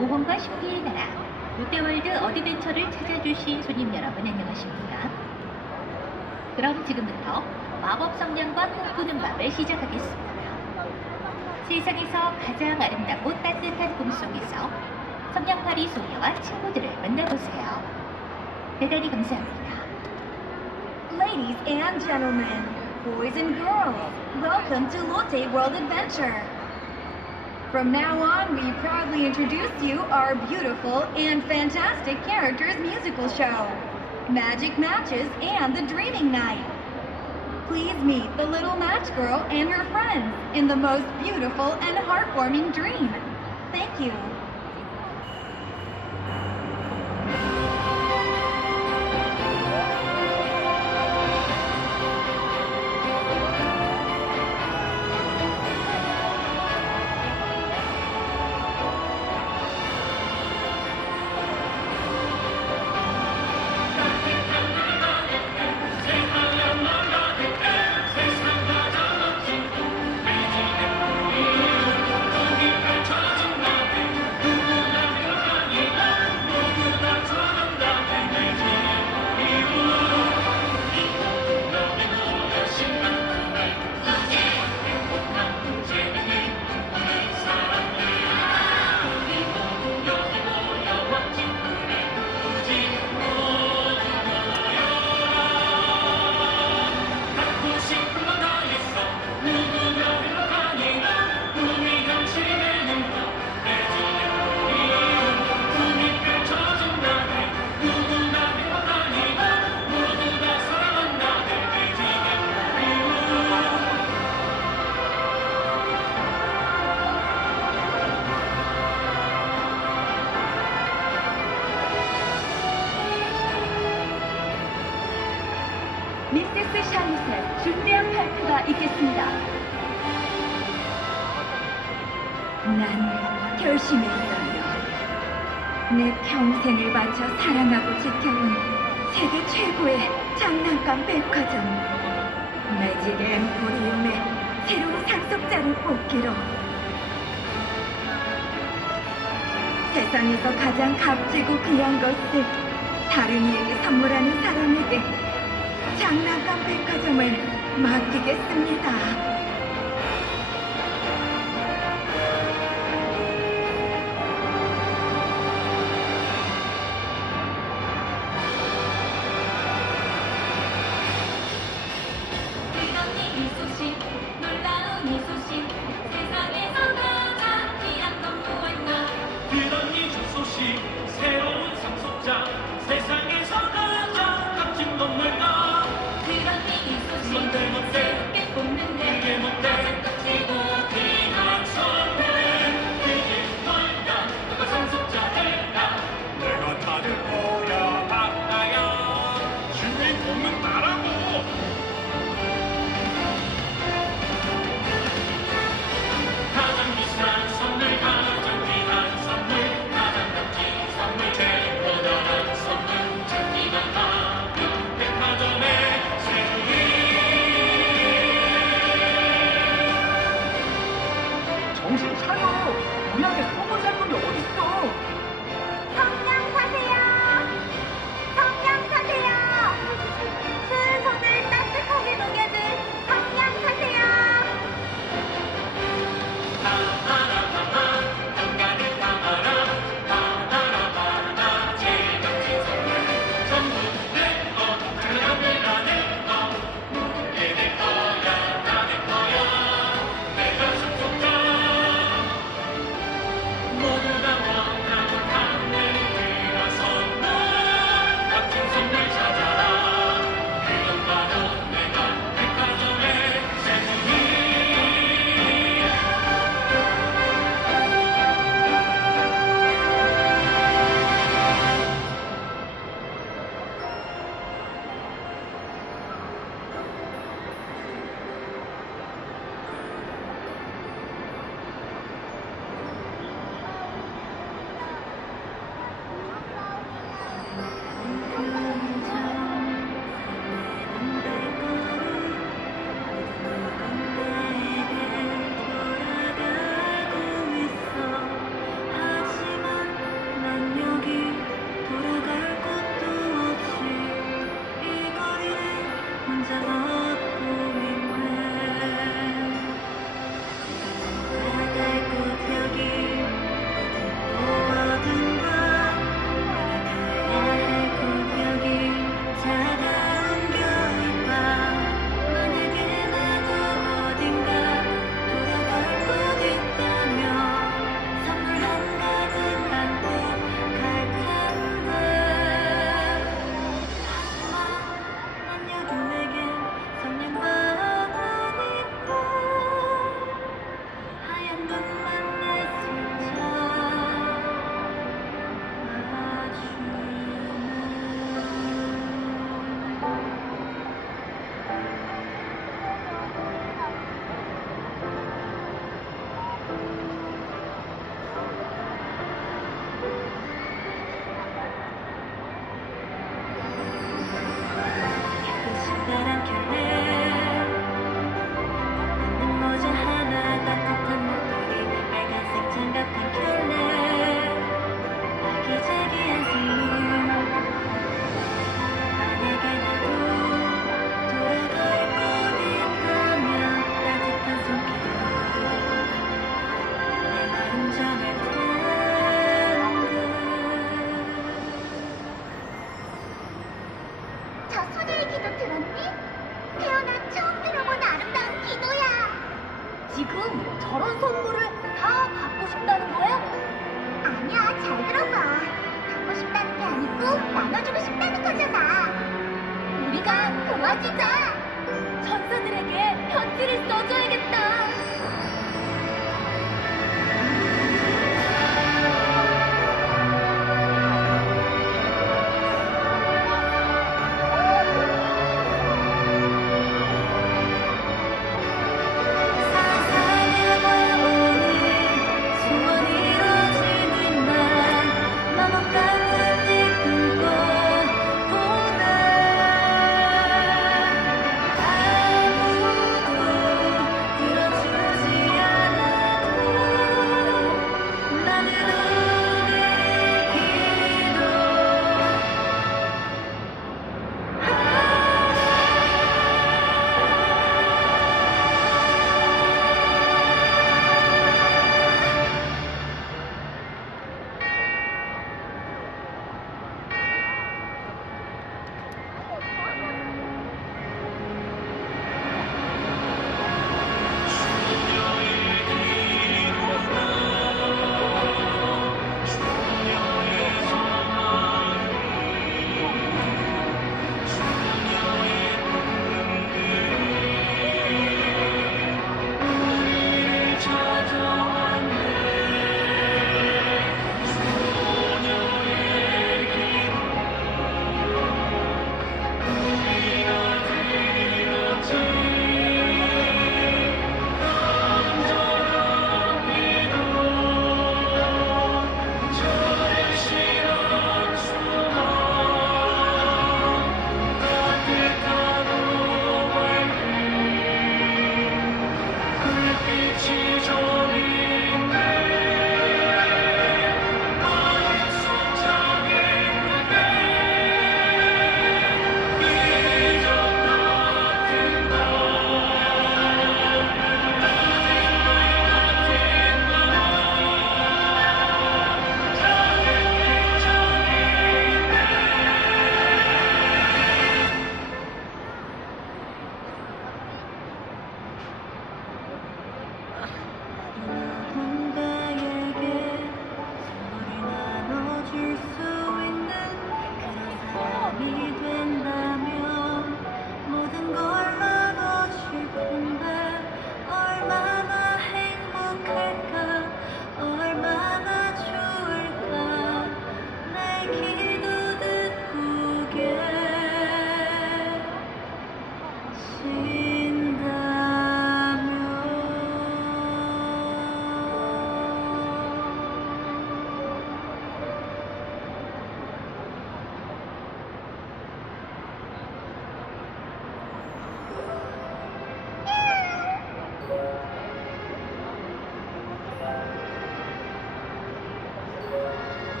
모험과 신비의 나라 롯데월드 어드벤처를 찾아주신 손님 여러분 안녕하십니까? 그럼 지금부터 마법 성냥과 꿈꾸는 밤을 시작하겠습니다. 세상에서 가장 아름답고 따뜻한 꿈속에서 성냥팔이 소녀와 친구들을 만나보세요. 대단히 감사합니다. Ladies and gentlemen, boys and girls, welcome to Lotte World Adventure. From now on, we proudly introduce you our beautiful and fantastic characters musical show, Magic Matches and the Dreaming Night. Please meet the little match girl and her friends in the most beautiful and heartwarming dream. Thank you. 뽑기로 세상에서 가장 값지고 귀한 것을 다른 이에게 선물하는 사람에게 장난감 백화점을 맡기겠습니다.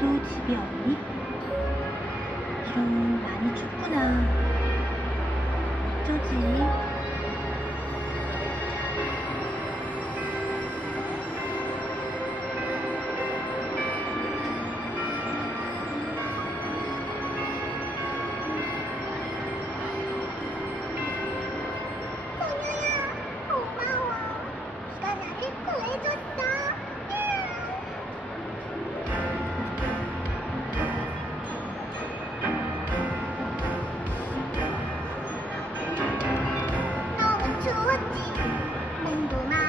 周琦表弟记梦多难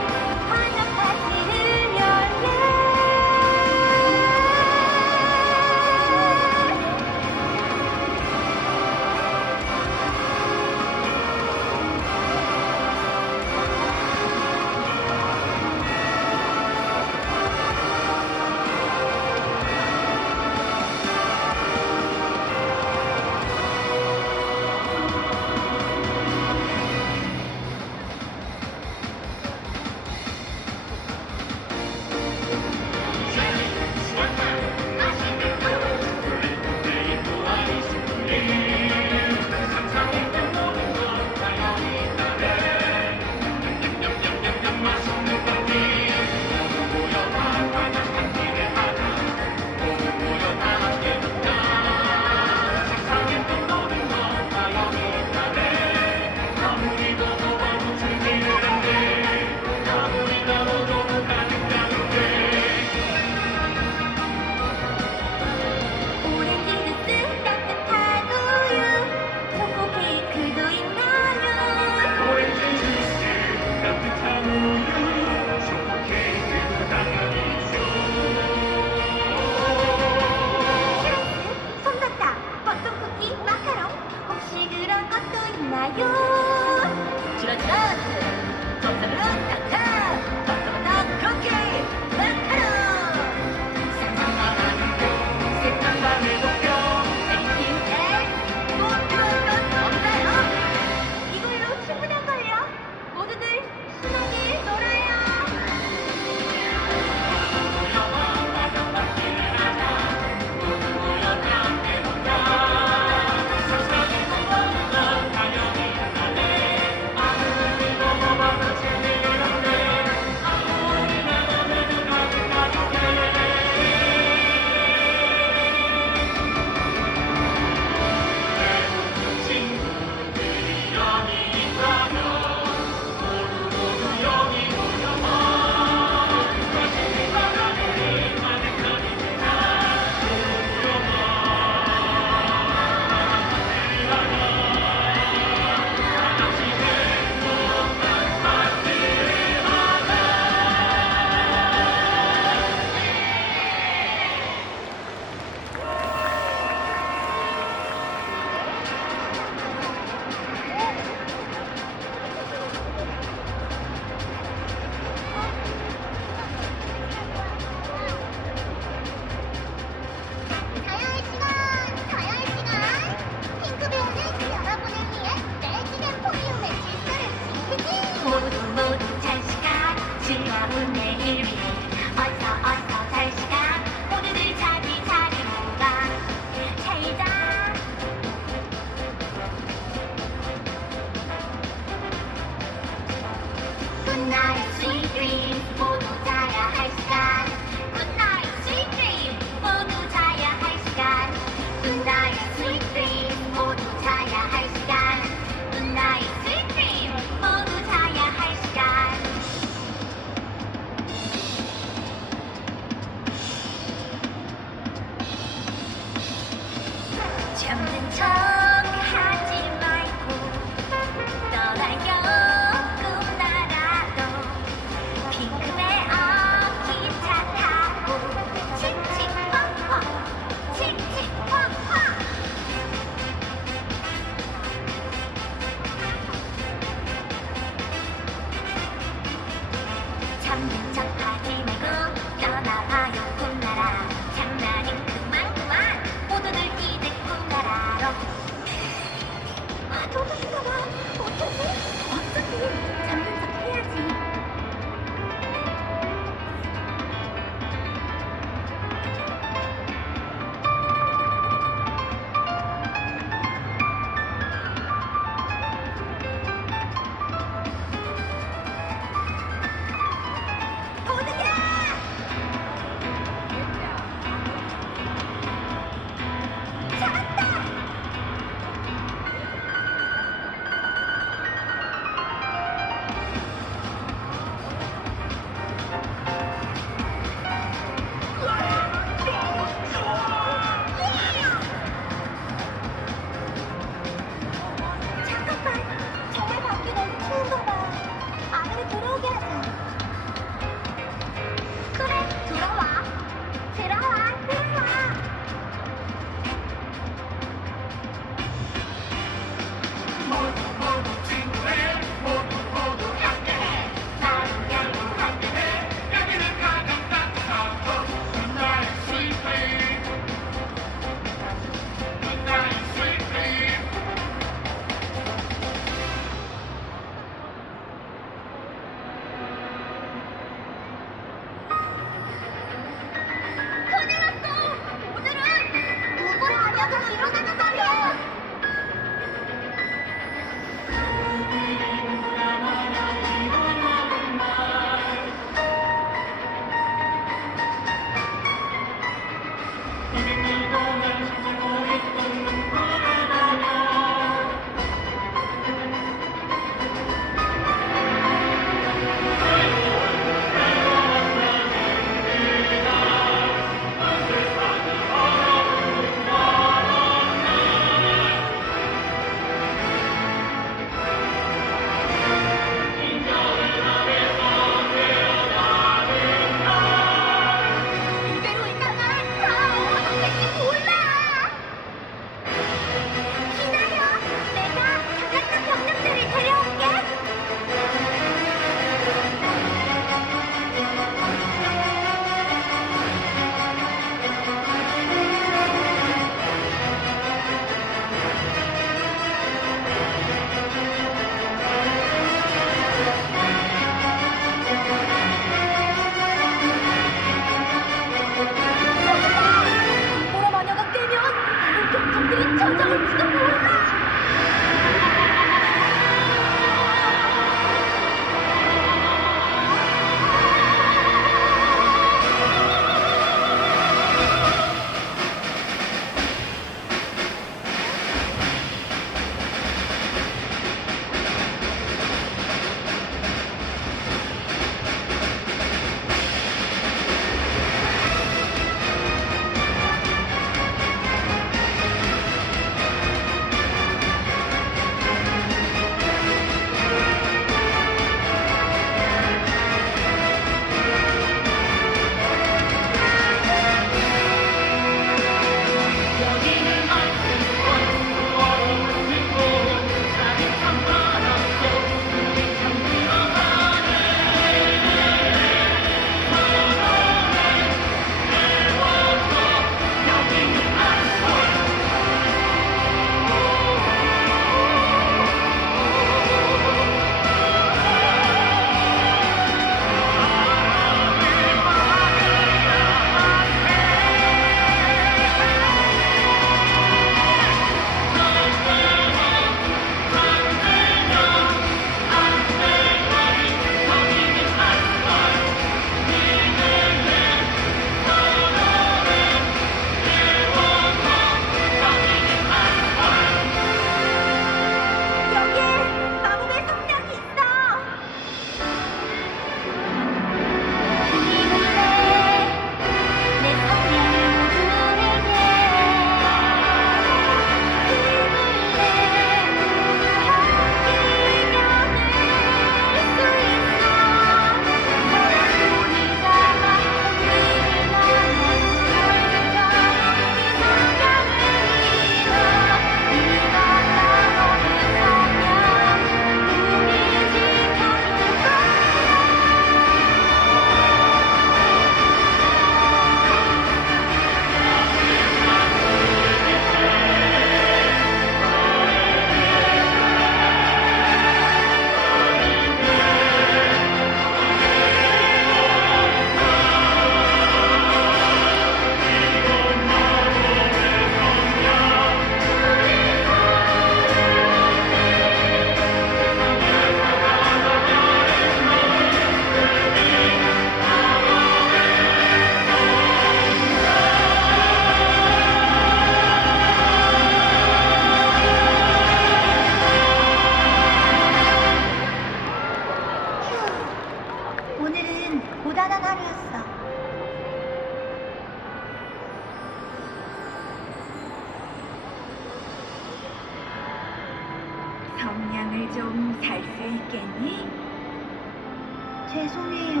죄송해요.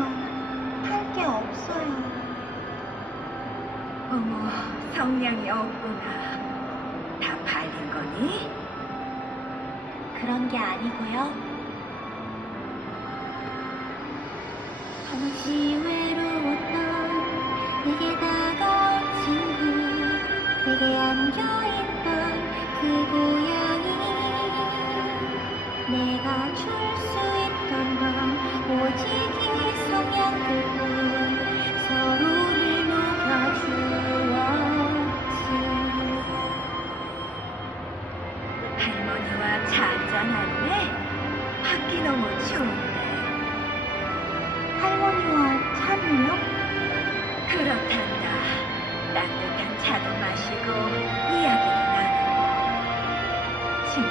할 게 없어요. 어머, 성냥이 없구나. 다 팔린 거니? 그런 게 아니고요. 당시 외로웠던 내게 다가온 친구 내게 안겨있던 그 고양이 내가 줄 수 있던 건 오직 哥，你也给他拿来。情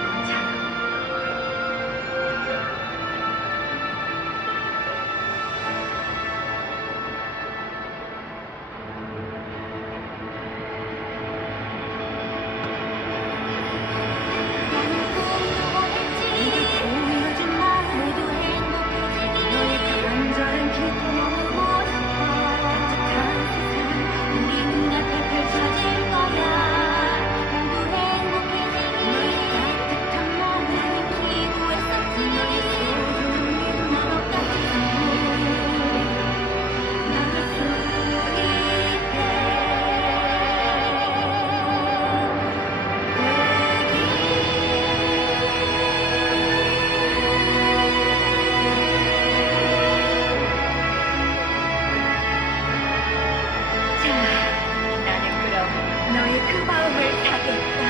마음을 다했다.